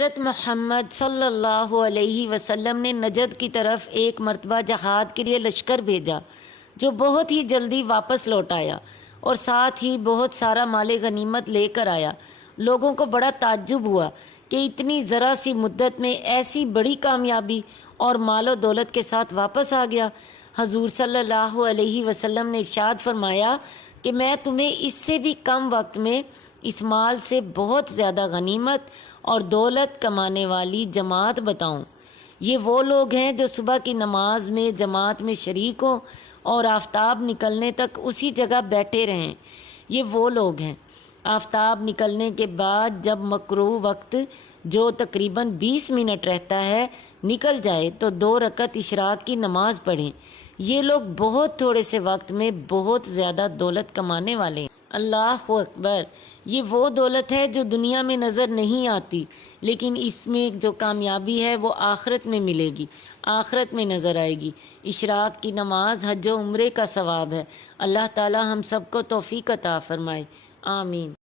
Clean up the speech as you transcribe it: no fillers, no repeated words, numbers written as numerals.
حضرت محمد صلی اللہ علیہ وسلم نے نجد کی طرف ایک مرتبہ جہاد کے لیے لشکر بھیجا جو بہت ہی جلدی واپس لوٹ آیا اور ساتھ ہی بہت سارا مال غنیمت لے کر آیا۔ لوگوں کو بڑا تعجب ہوا کہ اتنی ذرا سی مدت میں ایسی بڑی کامیابی اور مال و دولت کے ساتھ واپس آ گیا۔ حضور صلی اللہ علیہ وسلم نے ارشاد فرمایا کہ میں تمہیں اس سے بھی کم وقت میں اس مال سے بہت زیادہ غنیمت اور دولت کمانے والی جماعت بتاؤں۔ یہ وہ لوگ ہیں جو صبح کی نماز میں جماعت میں شریک ہوں اور آفتاب نکلنے تک اسی جگہ بیٹھے رہیں۔ یہ وہ لوگ ہیں آفتاب نکلنے کے بعد جب مکروہ وقت جو تقریباً 20 منٹ رہتا ہے نکل جائے تو 2 رکعت اشراق کی نماز پڑھیں۔ یہ لوگ بہت تھوڑے سے وقت میں بہت زیادہ دولت کمانے والے ہیں۔ اللہ اکبر! یہ وہ دولت ہے جو دنیا میں نظر نہیں آتی، لیکن اس میں جو کامیابی ہے وہ آخرت میں ملے گی، آخرت میں نظر آئے گی۔ اشراق کی نماز حج و عمرے کا ثواب ہے۔ اللہ تعالی ہم سب کو توفیق عطا فرمائے، آمین۔